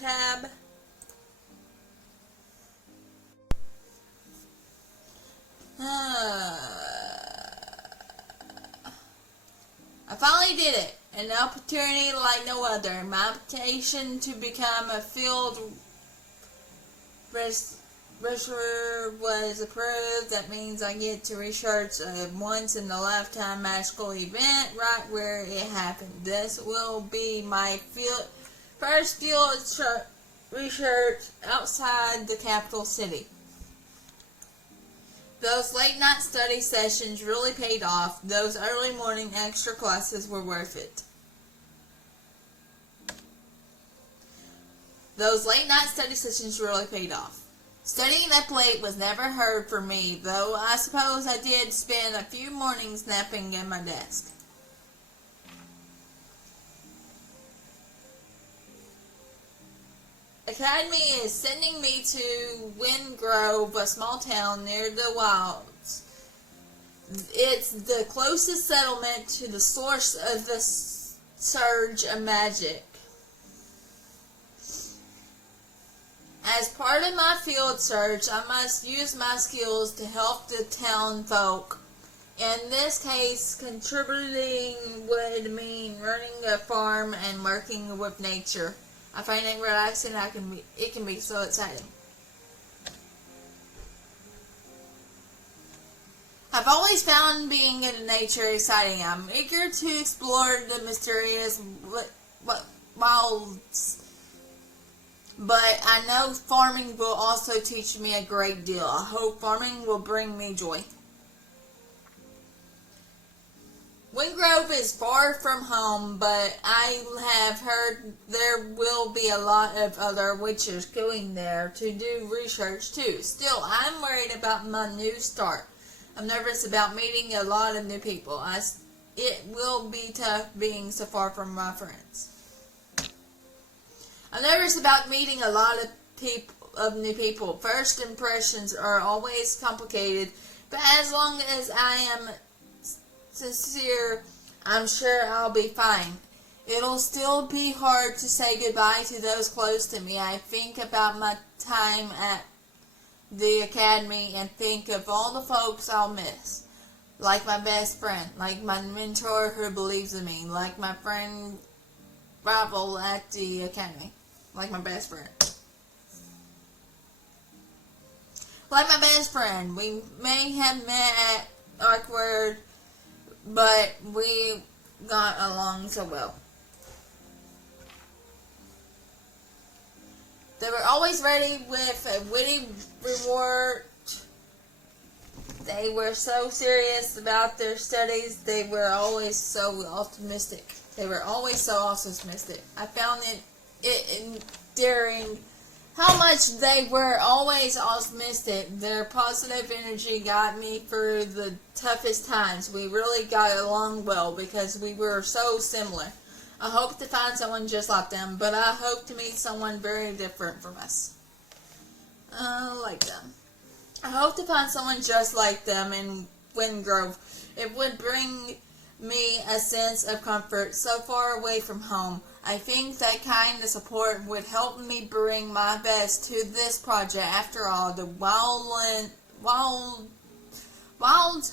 tab. I finally did it. An opportunity like no other. My application to become a field researcher was approved. That means I get to research a once-in-a-lifetime magical event right where it happened. This will be my first field research outside the capital city. Those late-night study sessions really paid off. Those early morning extra classes were worth it. Those late-night study sessions really paid off. Studying up late was never hard for me, though I suppose I did spend a few mornings napping at my desk. Academy is sending me to Wingrove, a small town near the wilds. It's the closest settlement to the source of the surge of magic. As part of my field search, I must use my skills to help the town folk. In this case, contributing would mean running a farm and working with nature. I find it relaxing. It can be so exciting. I've always found being in nature exciting. I'm eager to explore the mysterious wilds, but I know farming will also teach me a great deal. I hope farming will bring me joy. Wingrove is far from home, but I have heard there will be a lot of other witches going there to do research too. Still, I'm worried about my new start. I'm nervous about meeting a lot of new people. It will be tough being so far from my friends. I'm nervous about meeting a lot of new people. First impressions are always complicated, but as long as I am sincere, I'm sure I'll be fine. It'll still be hard to say goodbye to those close to me. I think about my time at the academy and think of all the folks I'll miss. Like my best friend, like my mentor who believes in me, like my friend rival at the academy, like my best friend. Like my best friend, we may have met at awkward, but we got along so well. They were always ready with a witty reward. They were so serious about their studies. They were always so optimistic. I found it endearing how much they were always optimistic. Their positive energy got me through the toughest times. We really got along well because we were so similar. I hope to find someone just like them, but I hope to meet someone very different from us. Like them. I hope to find someone just like them in Wingrove. It would bring me a sense of comfort so far away from home. I think that kind of support would help me bring my best to this project. After all, the wilds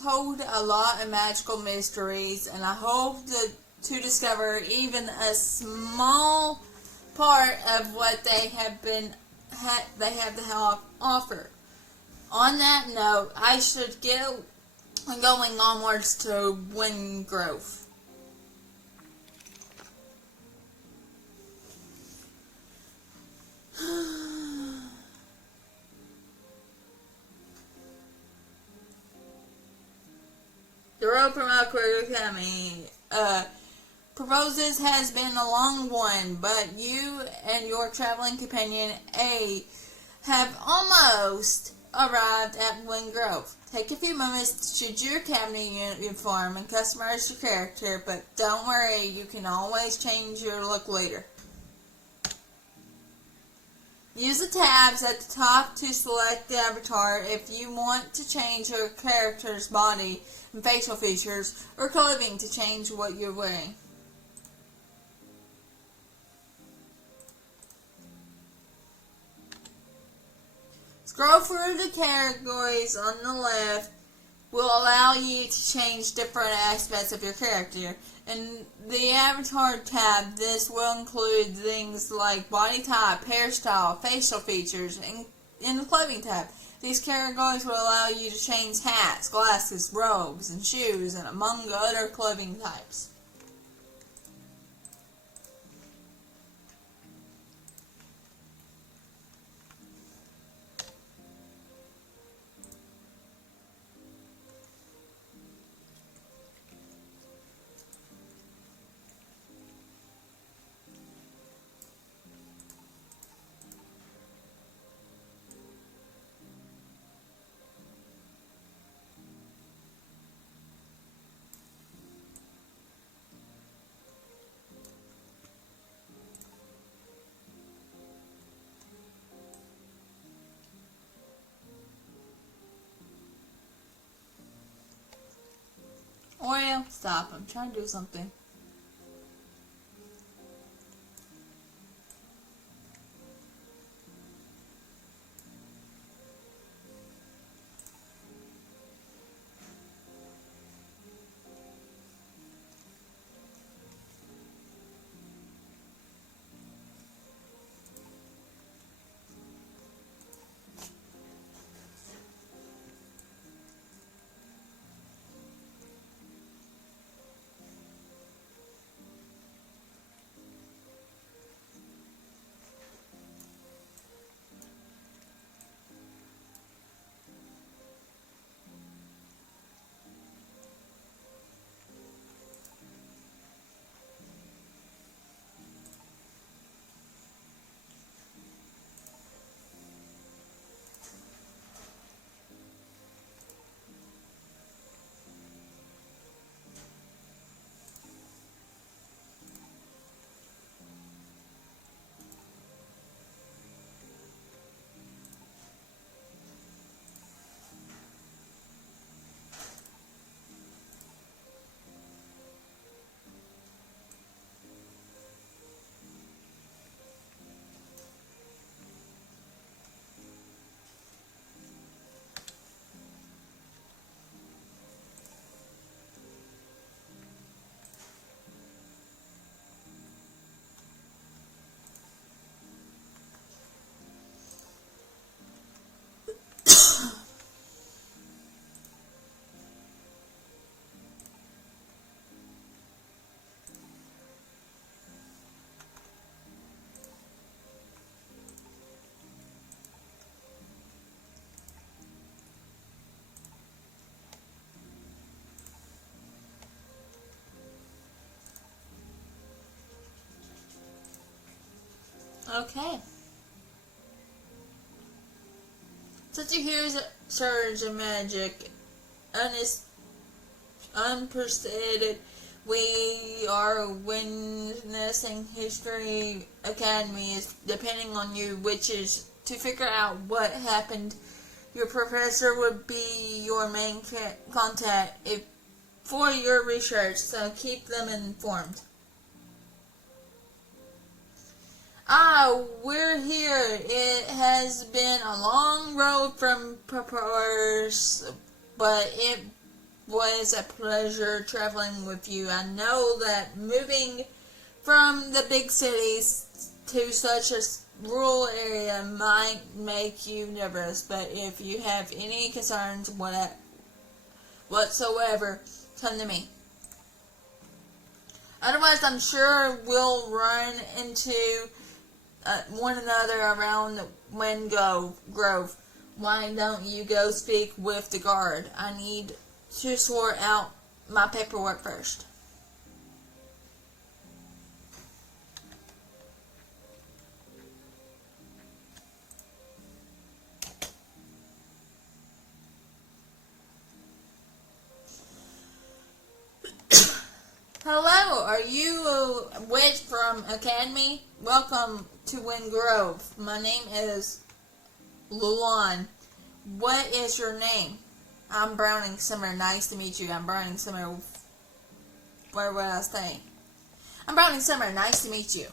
hold a lot of magical mysteries, and I hope to discover even a small part of what they have to offer. On that note, I should get going onwards to Wingrove. The road from Awkward Academy proposes has been a long one, but you and your traveling companion A have almost arrived at Wingrove. Take a few moments to choose your academy uniform and customize your character, but don't worry, you can always change your look later. Use the tabs at the top to select the avatar if you want to change your character's body and facial features, or clothing to change what you're wearing. Scroll through the categories on the left will allow you to change different aspects of your character. In the Avatar tab, this will include things like body type, hairstyle, facial features, and in the clothing tab, these categories will allow you to change hats, glasses, robes, and shoes, and among other clothing types. Oreo, stop. I'm trying to do something. Okay. Such a huge surge of magic, unprecedented. We are witnessing history academies, depending on you, which is to figure out what happened. Your professor would be your main contact for your research, so keep them informed. We're here. It has been a long road from Spellfarers, but it was a pleasure traveling with you. I know that moving from the big cities to such a rural area might make you nervous, but if you have any concerns whatsoever, come to me. Otherwise, I'm sure we'll run into one another around Wind Grove. Why don't you go speak with the guard? I need to sort out my paperwork first. Hello, are you a witch from Academy? Welcome to Wind Grove. My name is Luan. What is your name? I'm BrowningSimmer. Nice to meet you. I'm BrowningSimmer. Where would I stay? I'm BrowningSimmer. Nice to meet you.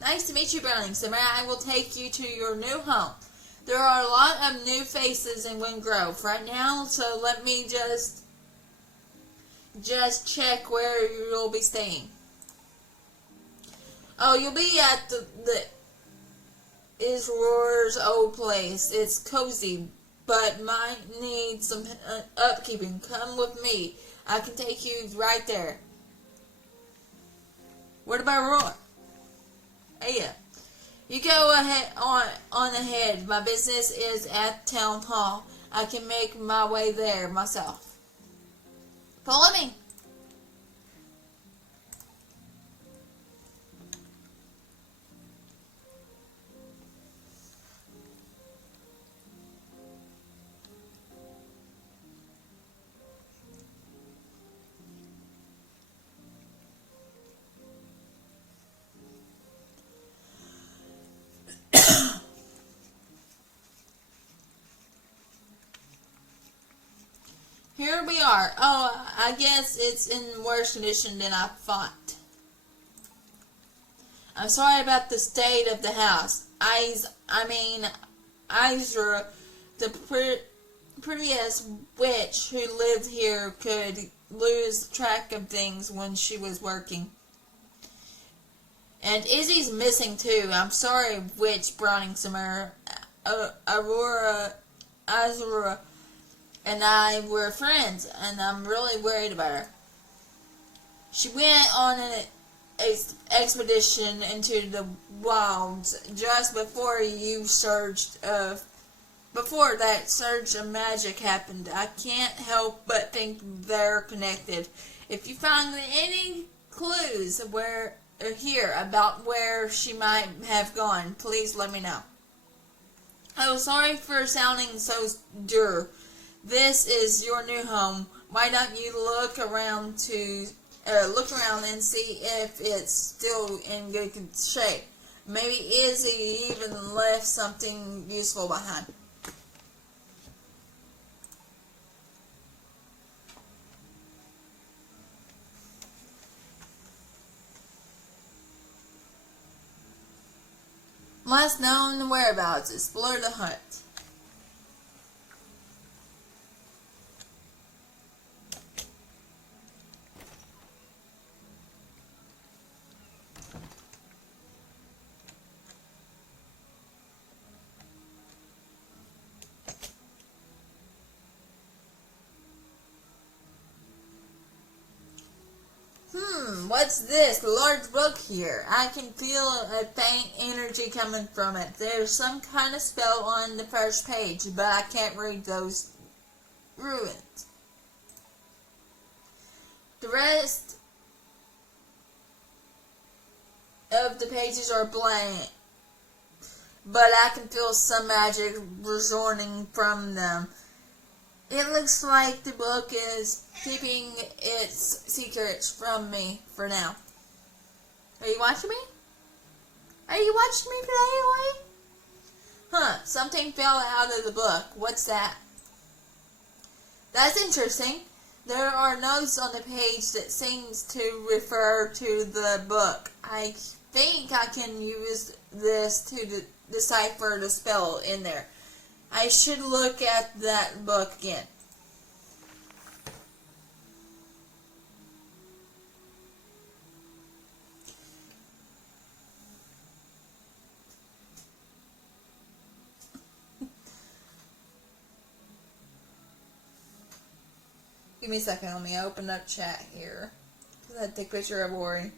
Nice to meet you, BrowningSimmer. I will take you to your new home. There are a lot of new faces in Windgrove right now, so let me just check where you'll be staying. Oh, you'll be at the Isror's old place. It's cozy, but might need some upkeeping. Come with me. I can take you right there. What about Roar? Hey, yeah. You go ahead on ahead. My business is at Town Hall. I can make my way there myself. Follow me. Here we are. Oh, I guess it's in worse condition than I thought. I'm sorry about the state of the house. Izra, the prettiest witch who lived here, could lose track of things when she was working. And Izzy's missing too. I'm sorry, Witch BrowningSimmer. Aurora, Izra, and I were friends, and I'm really worried about her. She went on an expedition into the wilds just before before that surge of magic happened. I can't help but think they're connected. If you find any clues here about where she might have gone, please let me know. Oh, sorry for sounding so dour. This is your new home. Why don't you look around and see if it's still in good shape? Maybe Izzy even left something useful behind. Last known whereabouts, explore the hut. What's this large book here? I can feel a faint energy coming from it. There's some kind of spell on the first page, but I can't read those ruins. The rest of the pages are blank, but I can feel some magic resounding from them. It looks like the book is keeping its secrets from me for now. Are you watching me? Are you watching me today, Ori? Huh, something fell out of the book. What's that? That's interesting. There are notes on the page that seems to refer to the book. I think I can use this to decipher the spell in there. I should look at that book again. Give me a second. Let me open up chat here. I had to take a picture of Ori.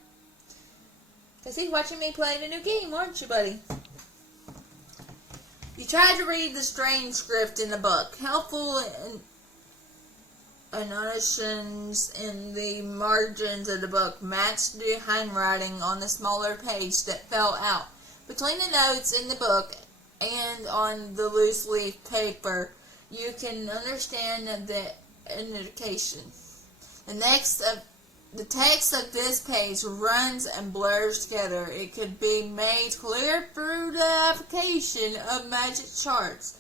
Because he's watching me play the new game, aren't you, buddy? You tried to read the strange script in the book. Helpful annotations in the margins of the book matched the handwriting on the smaller page that fell out. Between the notes in the book and on the loose leaf paper, you can understand the indication. The text of this page runs and blurs together. It could be made clear through the application of magic charts.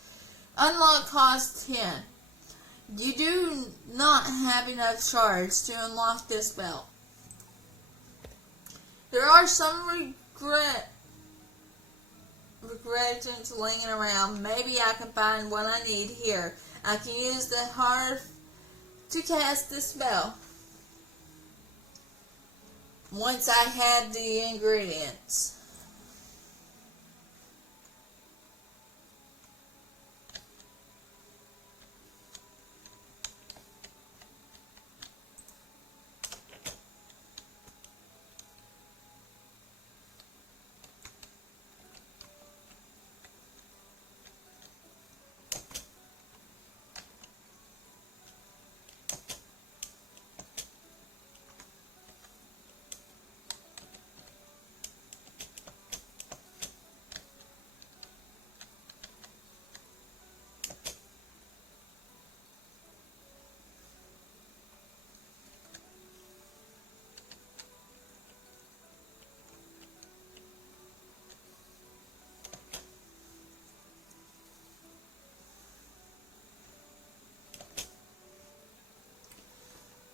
Unlock cost 10. You do not have enough shards to unlock this spell. There are some ingredients laying around. Maybe I can find what I need here. I can use the hearth to cast the spell. Once I have the ingredients.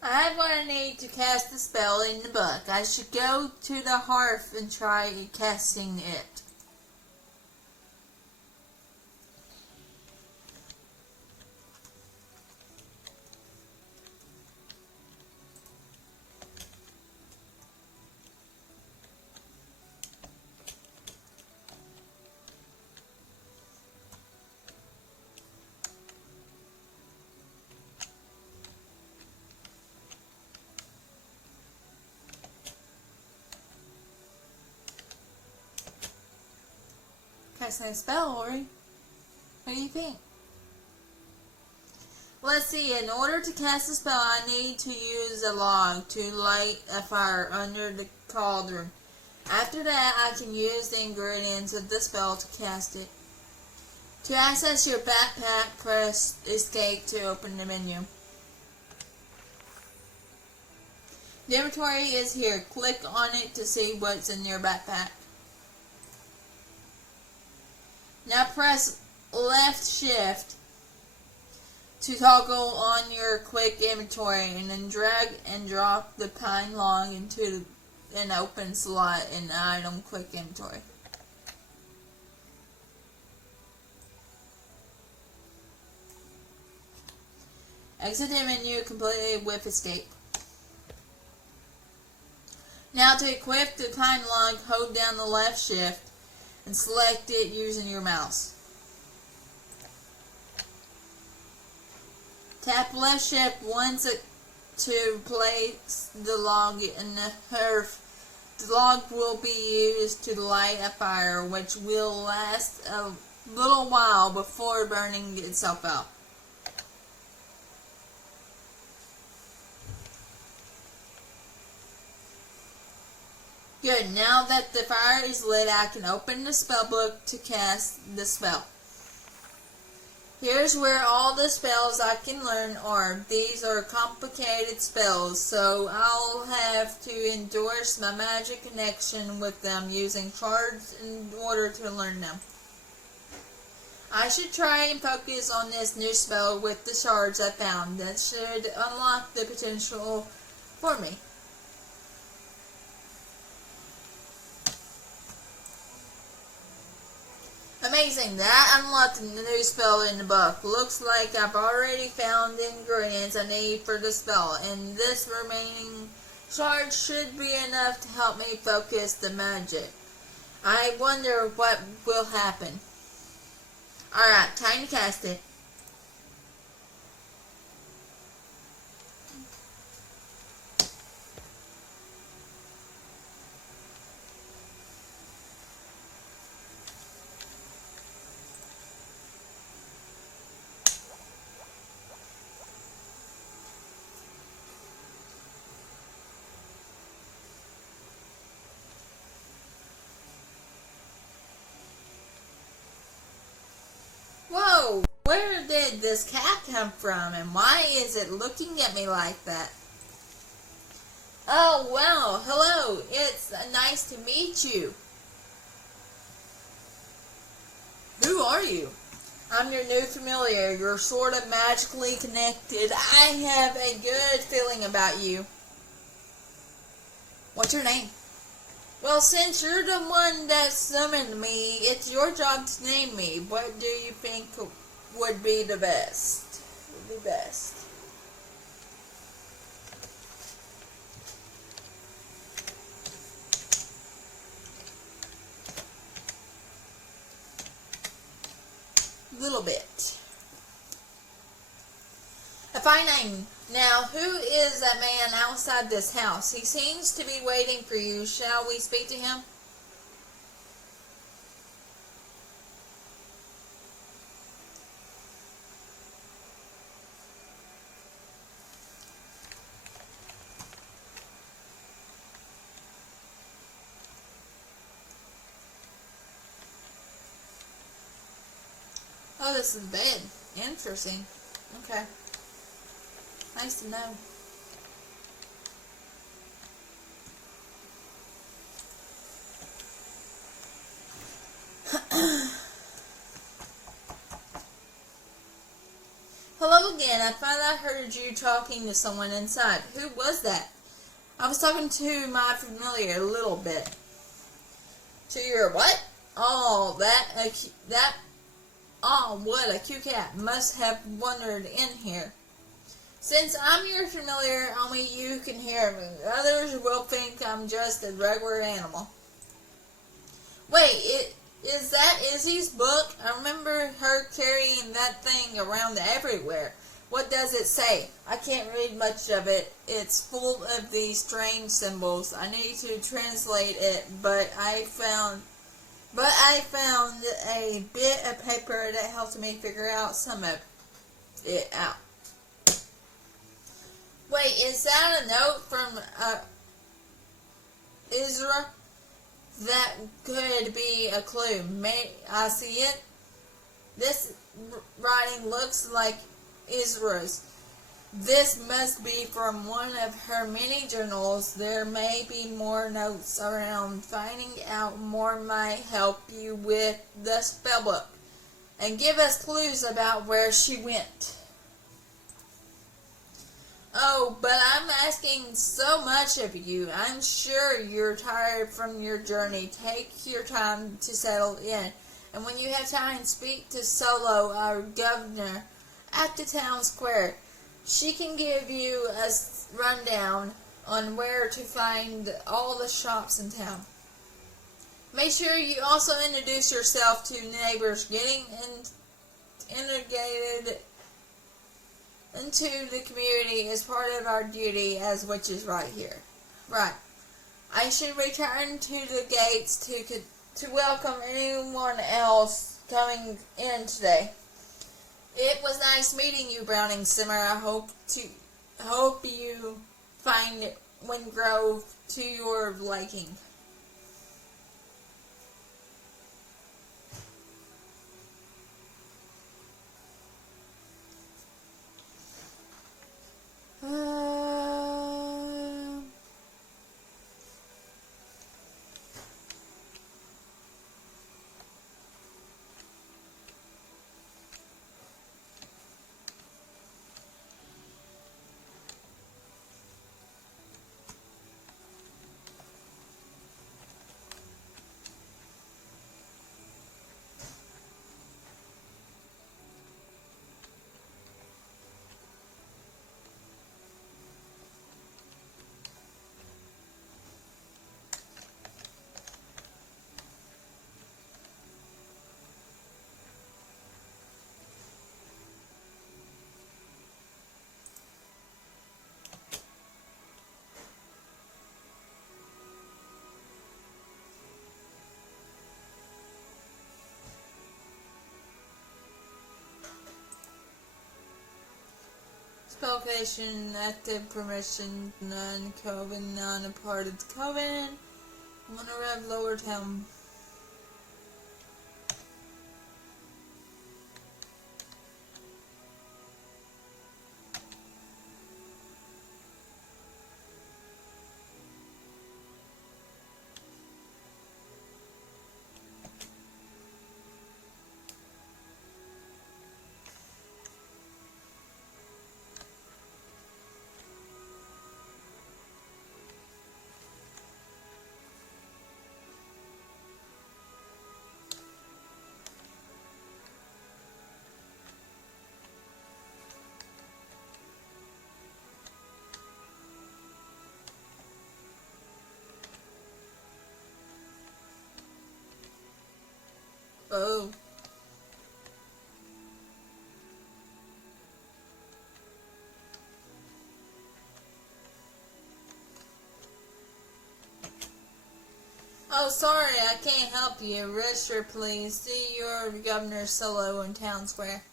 I have what I need to cast the spell in the book. I should go to the hearth and try casting it. Casting a spell, Ori. What do you think? Let's see, in order to cast a spell, I need to use a log to light a fire under the cauldron. After that, I can use the ingredients of the spell to cast it. To access your backpack, press escape to open the menu. The inventory is here. Click on it to see what's in your backpack. Now press left shift to toggle on your quick inventory and then drag and drop the pine log into an open slot in the item quick inventory. Exit the menu completely with escape. Now to equip the pine log, hold down the left shift and select it using your mouse. Tap left shift once to place the log in the hearth. The log will be used to light a fire, which will last a little while before burning itself out. Good, now that the fire is lit, I can open the spellbook to cast the spell. Here's where all the spells I can learn are. These are complicated spells, so I'll have to endorse my magic connection with them using shards in order to learn them. I should try and focus on this new spell with the shards I found. That should unlock the potential for me. Amazing, that unlocked the new spell in the book. Looks like I've already found the ingredients I need for the spell, and this remaining shard should be enough to help me focus the magic. I wonder what will happen. Alright, time to cast it. Whoa, where did this cat come from, and why is it looking at me like that? Oh, wow, hello, it's nice to meet you. Who are you? I'm your new familiar. You're sort of magically connected. I have a good feeling about you. What's your name? Well, since you're the one that summoned me, it's your job to name me. What do you think would be the best? Would be best. Little bit. A fine name. Now, who is that man outside this house? He seems to be waiting for you. Shall we speak to him? Oh, this is bed. Interesting. Okay. Nice to know. Hello again. I thought I heard you talking to someone inside. Who was that? I was talking to my familiar a little bit. To your what? Oh, what a cute cat. Must have wandered in here. Since I'm your familiar, only you can hear me. Others will think I'm just a regular animal. Wait, is that Izzy's book? I remember her carrying that thing around everywhere. What does it say? I can't read much of it. It's full of these strange symbols. I need to translate it, but I found a bit of paper that helped me figure out some of it out. Wait, is that a note from Isra? That could be a clue. May I see it? This writing looks like Isra's. This must be from one of her many journals. There may be more notes around. Finding out more might help you with the spellbook and give us clues about where she went. Oh, but I'm asking so much of you. I'm sure you're tired from your journey. Take your time to settle in. And when you have time, speak to Solo, our governor, at the town square. She can give you a rundown on where to find all the shops in town. Make sure you also introduce yourself to neighbors. Getting integrated into the community is part of our duty as witches right here. Right. I should return to the gates to welcome anyone else coming in today. It was nice meeting you, BrowningSimmer. I hope you find Windgrove to your liking. Spellcation, active permission, non-Coven, not a part of the Coven. Monorev, Lower Town. Oh. Oh, sorry, I can't help you. Register, please. See your governor solo in town square.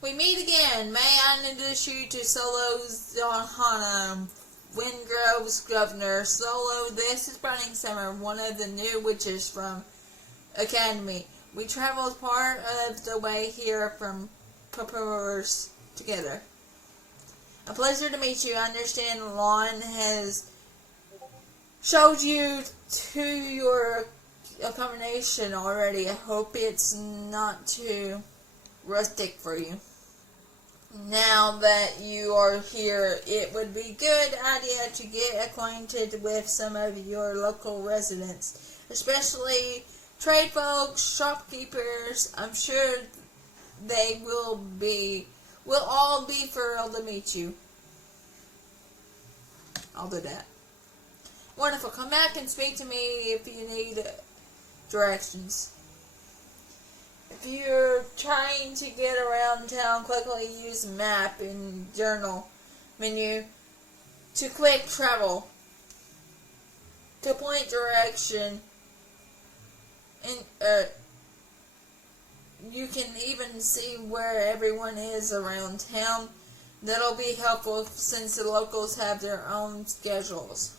We meet again. May I introduce you to Solo Zohana, Windgrove's governor. Solo, this is BrowningSimmer, one of the new witches from Academy. We traveled part of the way here from Spellfarers together. A pleasure to meet you. I understand Lon has showed you to your accommodation already. I hope it's not too rustic for you. Now that you are here, it would be a good idea to get acquainted with some of your local residents, especially trade folks, shopkeepers. I'm sure they will all be thrilled to meet you. I'll do that. Wonderful. Come back and speak to me if you need directions. If you're trying to get around town quickly, use map in journal menu to click travel to point direction, and you can even see where everyone is around town. That'll be helpful since the locals have their own schedules.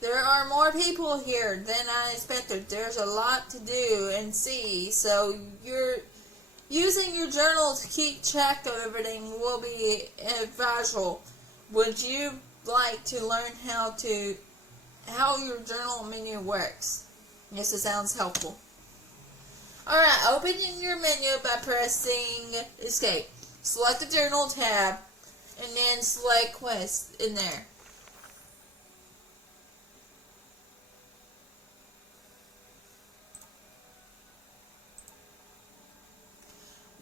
There are more people here than I expected. There's a lot to do and see, so you're using your journal to keep track of everything will be advisable. Would you like to learn how your journal menu works? Yes, it sounds helpful. Alright, open your menu by pressing Escape. Select the Journal tab, and then select Quest in there.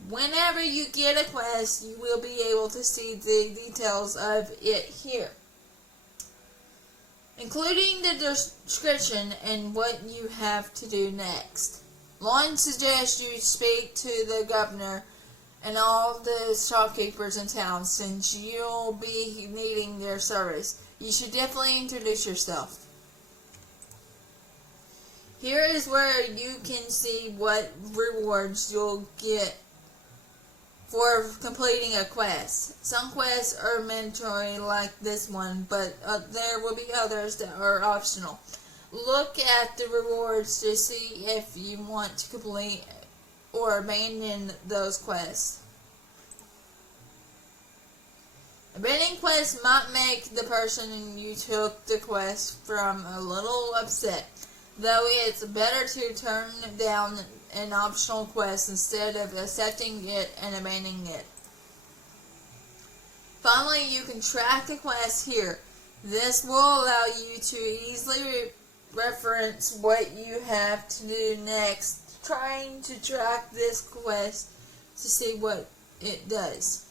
Whenever you get a quest, you will be able to see the details of it here, including the description and what you have to do next. Lauren suggests you speak to the governor and all the shopkeepers in town since you'll be needing their service. You should definitely introduce yourself. Here is where you can see what rewards you'll get for completing a quest. Some quests are mandatory like this one, but there will be others that are optional. Look at the rewards to see if you want to complete or abandon those quests. Abandoning quests might make the person you took the quest from a little upset, though it's better to turn down an optional quest instead of accepting it and abandoning it. Finally, you can track the quest here. This will allow you to easily reference what you have to do next, trying to track this quest to see what it does.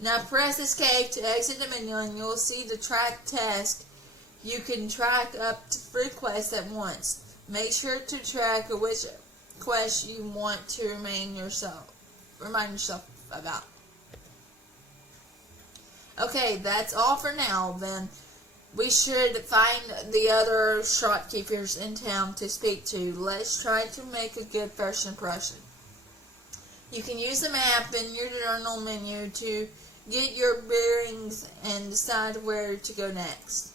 Now press Escape to exit the menu and you'll see the track task. You can track up to 3 quests at once. Make sure to track which quest you want to remind yourself about. Okay, that's all for now then. We should find the other shopkeepers in town to speak to. Let's try to make a good first impression. You can use the map in your journal menu to get your bearings and decide where to go next.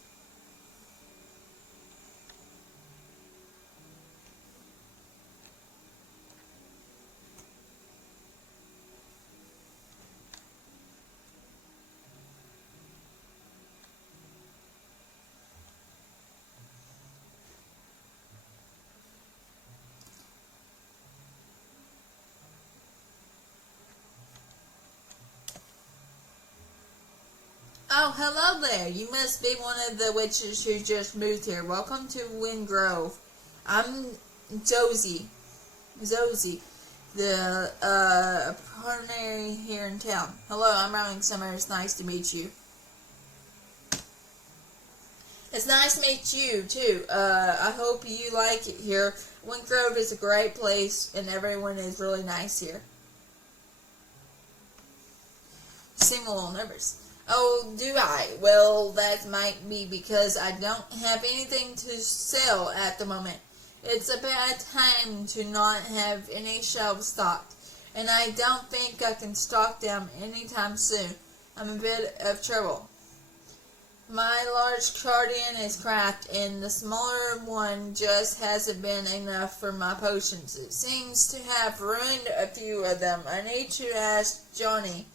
Oh, hello there. You must be one of the witches who just moved here. Welcome to Windgrove. I'm Josie, the partner here in town. Hello, I'm BrowningSimmer. It's nice to meet you. It's nice to meet you, too. I hope you like it here. Windgrove is a great place, and everyone is really nice here. You seem a little nervous. Oh, do I? Well, that might be because I don't have anything to sell at the moment. It's a bad time to not have any shelves stocked, and I don't think I can stock them anytime soon. I'm in a bit of trouble. My large cardigan is cracked, and the smaller one just hasn't been enough for my potions. It seems to have ruined a few of them. I need to ask Johnny,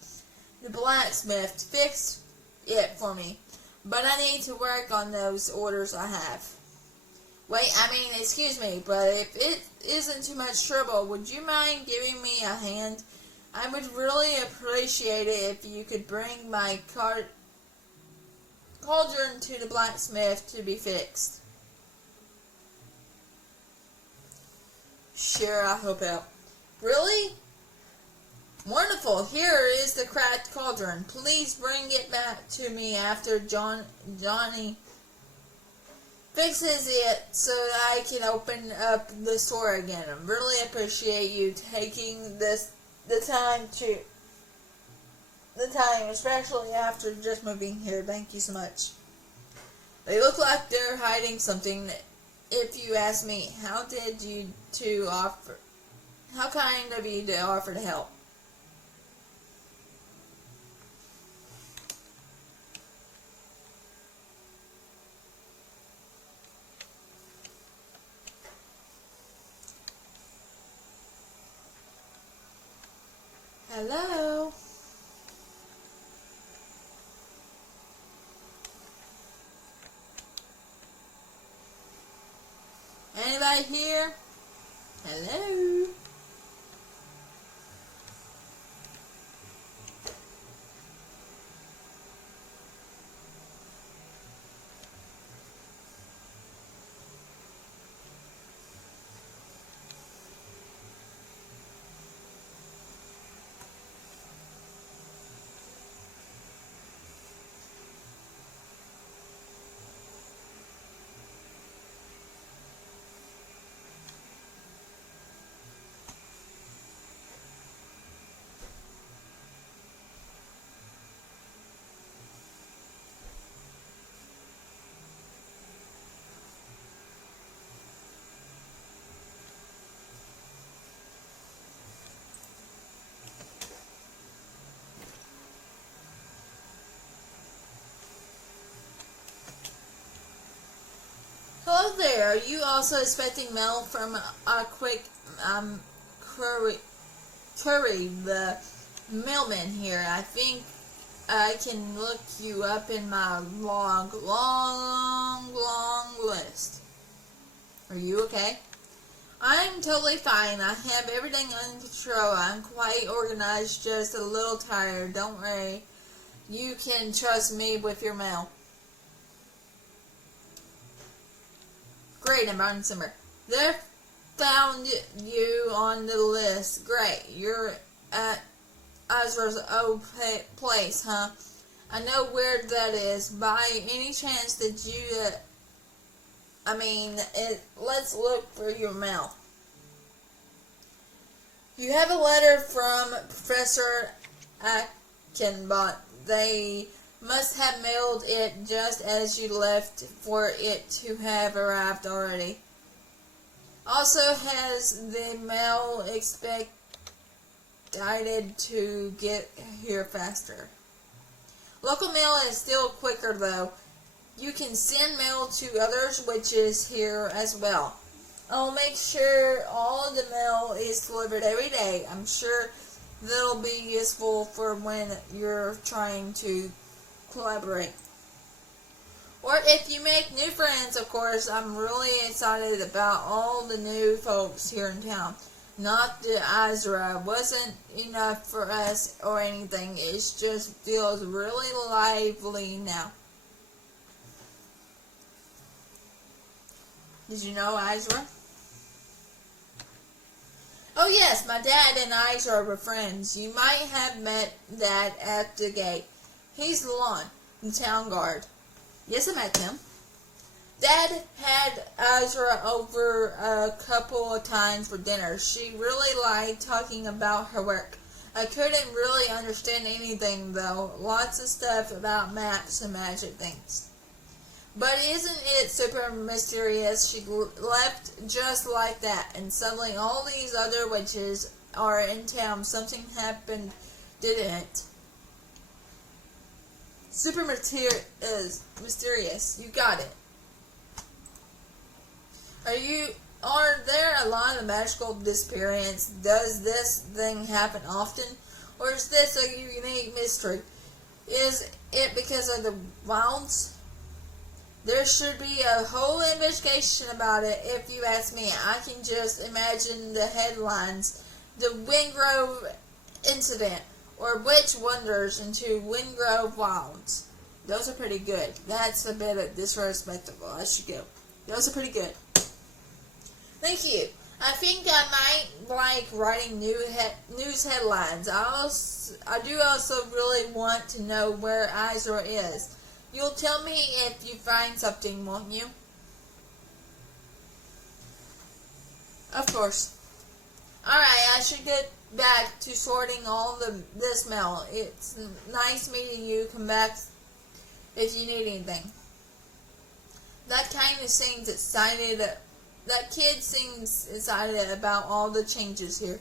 the blacksmith, to fix it for me, but I need to work on those orders I have. Excuse me, but if it isn't too much trouble, would you mind giving me a hand? I would really appreciate it if you could bring my cauldron to the blacksmith to be fixed. Sure, I'll help out. Really? Wonderful. Here is the cracked cauldron. Please bring it back to me after Johnny fixes it so that I can open up the store again. I really appreciate you taking the time, especially after just moving here. Thank you so much. They look like they're hiding something. If you ask me, how kind of you to offer to help. Hello? Anybody here? Hello? Hello there. Are you also expecting mail from a quick Curry, the mailman here? I think I can look you up in my long list. Are you okay? I'm totally fine. I have everything under control. I'm quite organized, just a little tired. Don't worry. You can trust me with your mail. Great, I'm BrowningSimmer. They found you on the list. Great, you're at Azra's old place, huh? I know where that is. By any chance did you, let's look for your mail. You have a letter from Professor Ackenbot. They must have mailed it just as you left for it to have arrived already. Also has the mail expedited to get here faster. Local mail is still quicker though. You can send mail to others witches here as well. I'll make sure all of the mail is delivered every day. I'm sure that'll be useful for when you're trying to collaborate. Or if you make new friends, of course. I'm really excited about all the new folks here in town. not the Azra. Wasn't enough for us or anything. It just feels really lively now. Did you know Azra? Oh yes, my dad and Azra were friends. You might have met Dad at the gate. He's the lawn, the town guard. Yes, I met him. Dad had Azra over a couple of times for dinner. She really liked talking about her work. I couldn't really understand anything though. Lots of stuff about maps and magic things. But isn't it super mysterious? She left just like that, and suddenly all these other witches are in town. Something happened, didn't it? Super mysterious. You got it. Are there a lot of magical disappearance? Does this thing happen often? Or is this a unique mystery? Is it because of the wilds? There should be a whole investigation about it if you ask me. I can just imagine the headlines. The Windgrove incident, or witch wanders into Windgrove wilds. Those are pretty good. That's a bit disrespectful. I should go. Those are pretty good. Thank you. I think I might like writing news headlines. I do also really want to know where Azra is. You'll tell me if you find something, won't you? Of course. Alright, I should get back to sorting all this mail. It's nice meeting you. Come back if you need anything. That kid seems excited about all the changes here.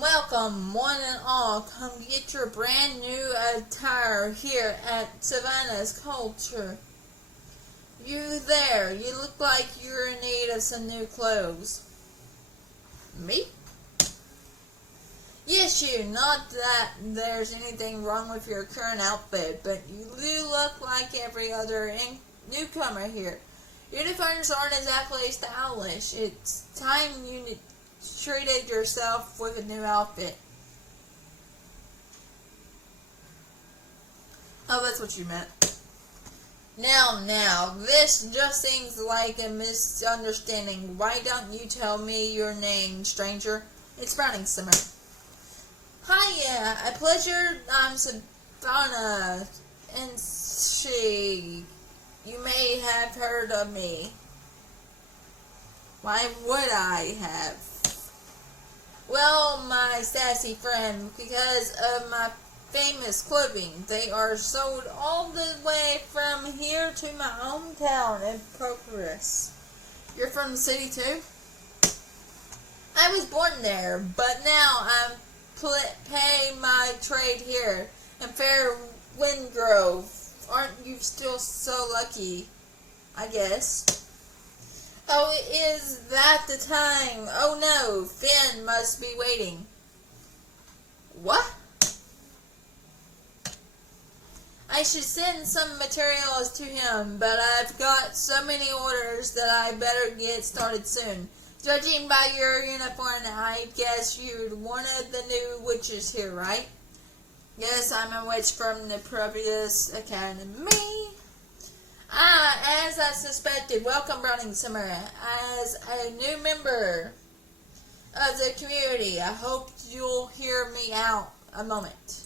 Welcome, one and all. Come get your brand new attire here at Savannah's Culture. You there, you look like you're in need of some new clothes. Me? Yes, you. Not that there's anything wrong with your current outfit, but you do look like every other newcomer here. Uniforms aren't exactly stylish. It's time you treated yourself with a new outfit. Oh, that's what you meant. Now, this just seems like a misunderstanding. Why don't you tell me your name, stranger? It's BrowningSimmer. Hiya, a pleasure. I'm Savannah, and you may have heard of me. Why would I have? Well, my sassy friend, because of my famous clothing. They are sold all the way from here to my hometown in Progress. You're from the city too? I was born there, but now I'm pay my trade here in Fair Windgrove. Aren't you still so lucky? I guess. Oh, is that the time? Oh no, Finn must be waiting. What? I should send some materials to him, but I've got so many orders that I better get started soon. Judging by your uniform, I guess you're one of the new witches here, right? Yes, I'm a witch from the previous academy. As I suspected, welcome BrowningSimmer as a new member of the community. I hope you'll hear me out a moment.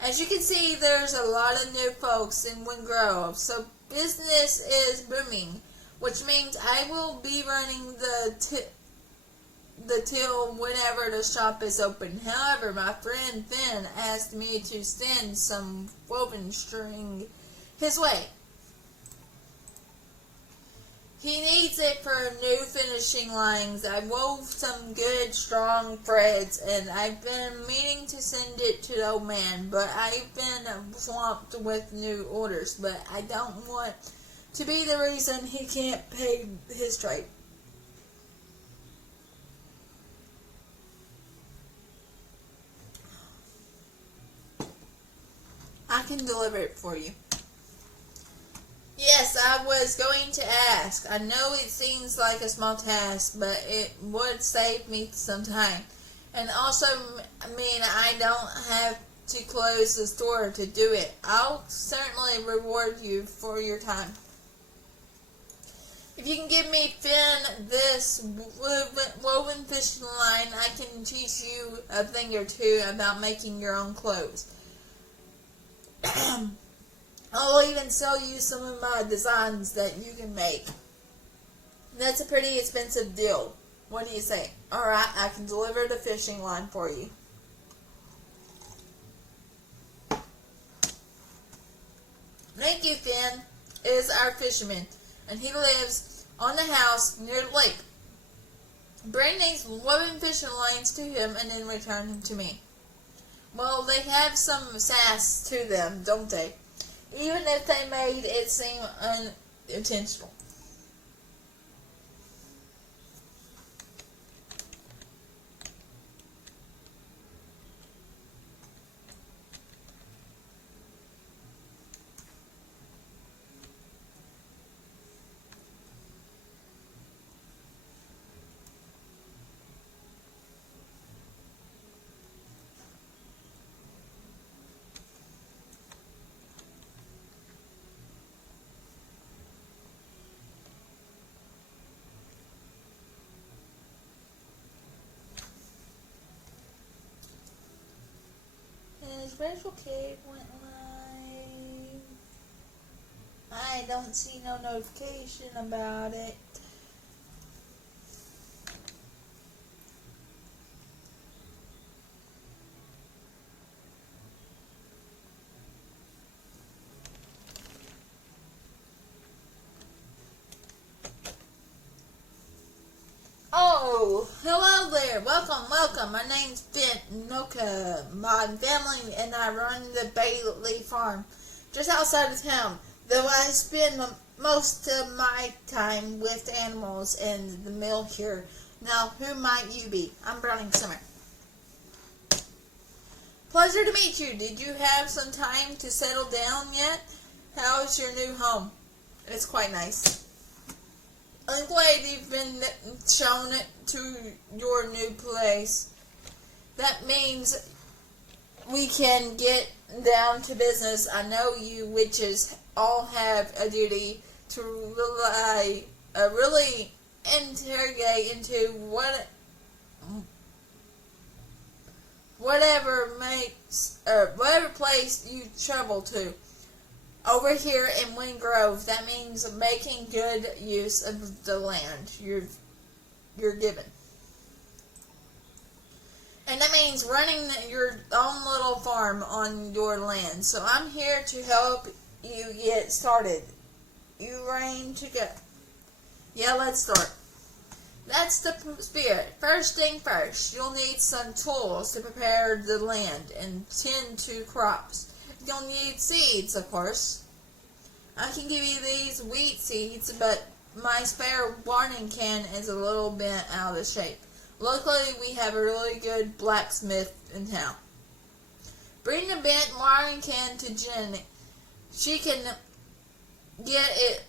As you can see, there's a lot of new folks in Wingrove, so business is booming, which means I will be running the till whenever the shop is open. However, my friend Finn asked me to send some woven string his way. He needs it for new finishing lines. I wove some good, strong threads, and I've been meaning to send it to the old man, but I've been swamped with new orders. But I don't want to be the reason he can't pay his trade. I can deliver it for you. Yes, I was going to ask. I know it seems like a small task, but it would save me some time. And also mean I don't have to close the store to do it. I'll certainly reward you for your time. If you can give me Finn this woven fishing line, I can teach you a thing or two about making your own clothes. I'll even sell you some of my designs that you can make. That's a pretty expensive deal. What do you say? Alright, I can deliver the fishing line for you. Thank you, Finn is our fisherman, and he lives on the house near the lake. Bring these woven fishing lines to him and then return them to me. Well, they have some sass to them, don't they? Even if they made it seem unintentional. Special cake went live. I don't see no notification about it. Oh, hello there. Welcome. My name's Finn Noka. My family and I run the Bailey farm just outside of town, though I spend most of my time with animals and the mill here. Now, who might you be? I'm BrowningSimmer. Pleasure to meet you. Did you have some time to settle down yet? How is your new home? It's quite nice. I'm glad you've been shown it to your new place. That means we can get down to business. I know you witches all have a duty to really interrogate into whatever place you travel to. Over here in Wingrove, that means making good use of the land you're given. And that means running your own little farm on your land. So I'm here to help you get started. You ready to go? Yeah, let's start. That's the spirit. First thing first, you'll need some tools to prepare the land and tend to crops. You'll need seeds, of course. I can give you these wheat seeds, but my spare watering can is a little bent out of shape. Luckily, we have a really good blacksmith in town. Bring the bent watering can to Jenny. She can get it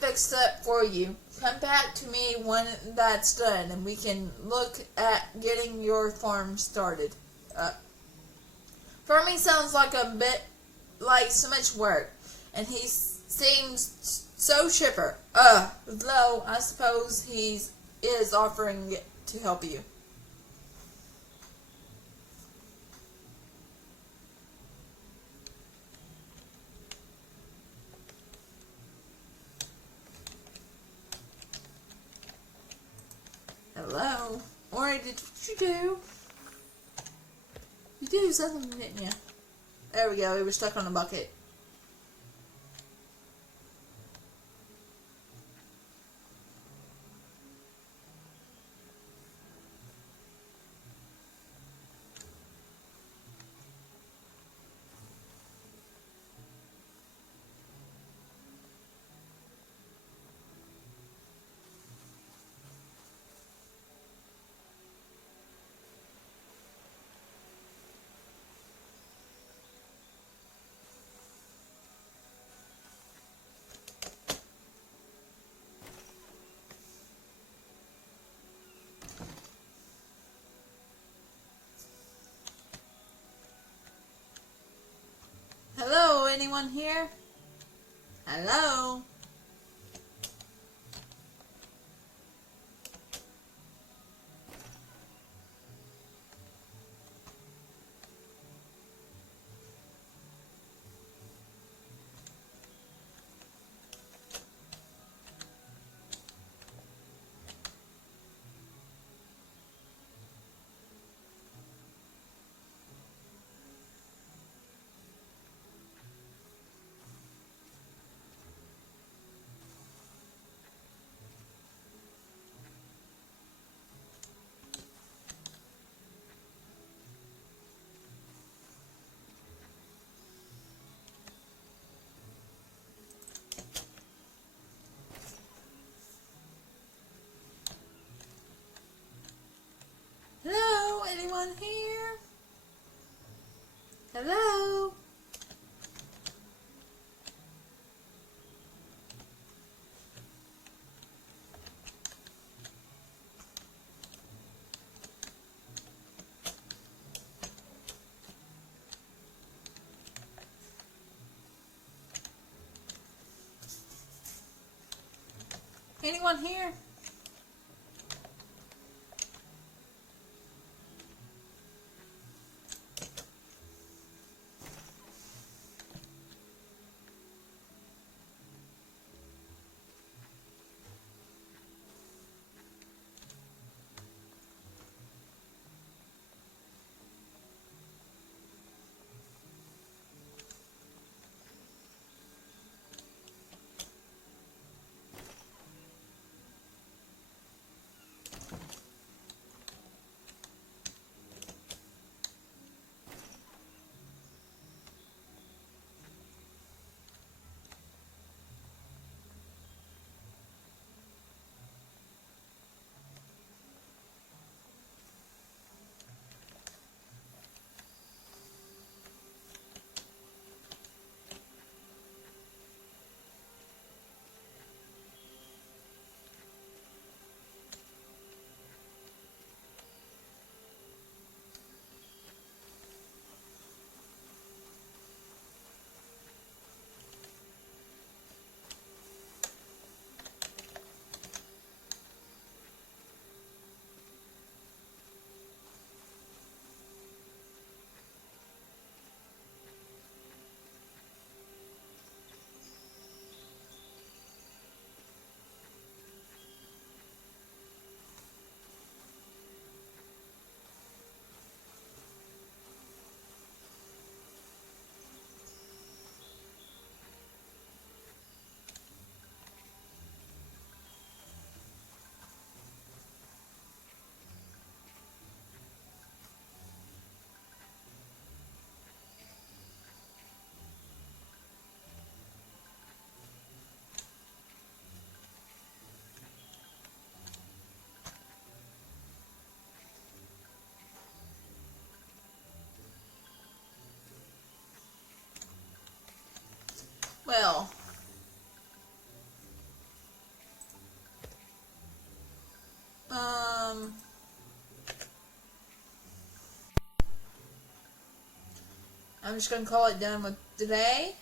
fixed up for you. Come back to me when that's done, and we can look at getting your farm started. Farming sounds like a bit like so much work, and he seems so chipper. Though I suppose he is offering to help you. Hello? Ori, did what you do? You did something, didn't you? There we go, he was stuck on the bucket. Hello, anyone here? Hello? Hello, anyone here? Hello? Anyone here? Well, I'm just going to call it done with today.